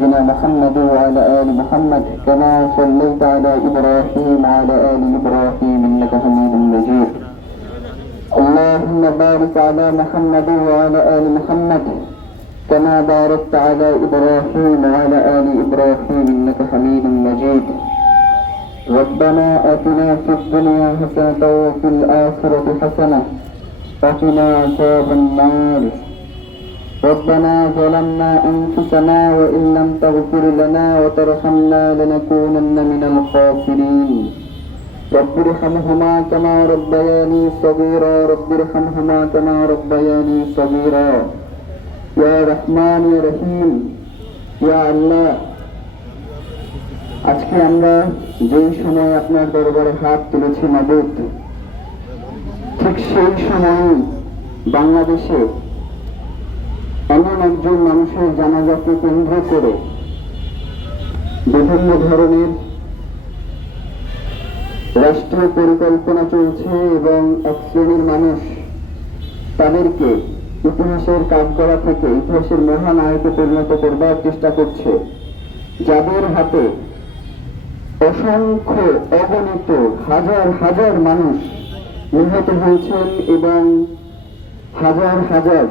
سيدنا محمد وعلى آل محمد كما صليت على إبراهيم وعلى آل إبراهيم إنك حميد مجيد. اللهم بارك على محمد وعلى آل محمد كما باركت على إبراهيم وعلى آل إبراهيم إنك حميد مجيد. ربنا آتنا في الدنيا حسنة وفي الآخرة حسنة وقنا عذاب النار. ربنا ظلمنا أنفسنا وإن لم تغفر لنا وترحمنا لنكونن من الخاسرين. رب ارحمهما كما ربياني صغيرا رب ارحمهما كما ربياني صغيرا. يا رحمن يا رحيم يا الله, আজকে আমরা যেই সময় আপনার দরবারে হাত তুলেছি মাবুদ, ঠিক সেই সময় বাংলাদেশে এমন একজন মানুষের জানাজাকে কেন্দ্র করে বিভিন্ন ধরনের রাষ্ট্রীয় পরিকল্পনা চলছে এবং এক শ্রেণীর মানুষ তাদেরকে ইতিহাসের কাঠগড়া থেকে ইতিহাসের মহানায়কে পরিণত করবার চেষ্টা করছে, যাদের হাতে অসংখ্য অগণিত হাজার হাজার মানুষ নিহত হয়েছেন এবং হাজার হাজার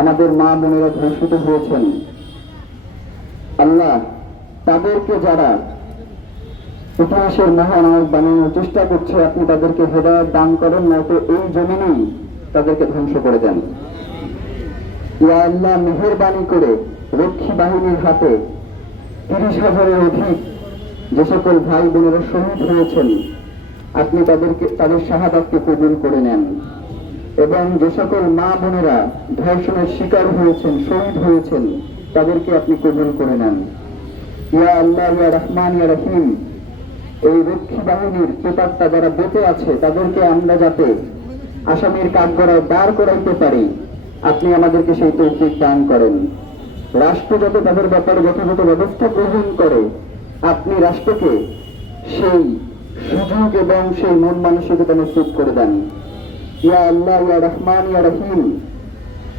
আমাদের মা বোনেরা ধর্ষিত হয়েছেন। আল্লাহ, তাদেরকে যারা ইতিহাসের মহানায়ক বানানোর চেষ্টা করছে, আপনি তাদেরকে হেদায়েত দান করেন, নয়তো এই জমিনেই তাদেরকে ধ্বংস করে দেন। ইয়া আল্লাহ, মেহেরবানি করে রক্ষী বাহিনীর হাতে 30,000-এর অধিক যে সকল ভাই বোনেরা শহীদ হয়েছেন, আপনি তাদের শাহাদাতকে কবুল করে নেন এবং যে সকল মা বোনেরা ধর্ষণের শিকার হয়েছেন, শহীদ হয়েছেন, তাদেরকে আপনি কবুল করে নেন। ইয়া আল্লাহ, ইয়া রহমান ইয়া রহিম, এই রক্ষী বাহিনীর প্রেতাত্মা যারা বেঁচে আছে তাদেরকে আমরা যাতে আসামির কাঠগড়ায় দাঁড় করাইতে পারি, আপনি আমাদেরকে সেই তৌফিক দান করেন। রাষ্ট্র যাতে তাদের ব্যাপারে যথাযথ ব্যবস্থা গ্রহণ করে, আপনি রাষ্ট্রকে সেই সুযোগ এবং সেই মন মানসিকতা নিশ্চিত করে দেন। ইয়া আল্লাহ, ইয়া রহমান ইয়া রহিম,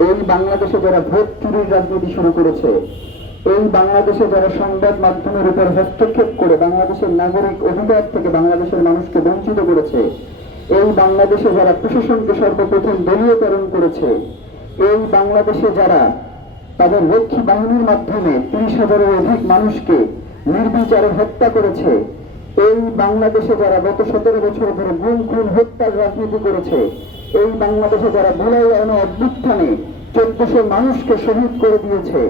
এই বাংলাদেশে যারা ভোট চুরির রাজনীতি শুরু করেছে, এই বাংলাদেশে যারা সংবাদ মাধ্যমের উপর হস্তক্ষেপ করে বাংলাদেশের নাগরিক অধিকার থেকে বাংলাদেশের মানুষকে বঞ্চিত করেছে, এই বাংলাদেশে যারা প্রশাসনকে সর্বপ্রথম দলীয়করণ করেছে, এই বাংলাদেশে যারা তাদের রক্ষী বাহিনীর মাধ্যমে 30,000-এর অধিক মানুষকে নির্বিচারে হত্যা করেছে, এই বাংলাদেশে যারা গত 17 বছর ধরে গুম খুন হত্যার রাজনীতি করেছে, এই বাংলাদেশে যারা জুলাই অভ্যুত্থানে 1400 মানুষকে শহীদ করে দিয়েছে,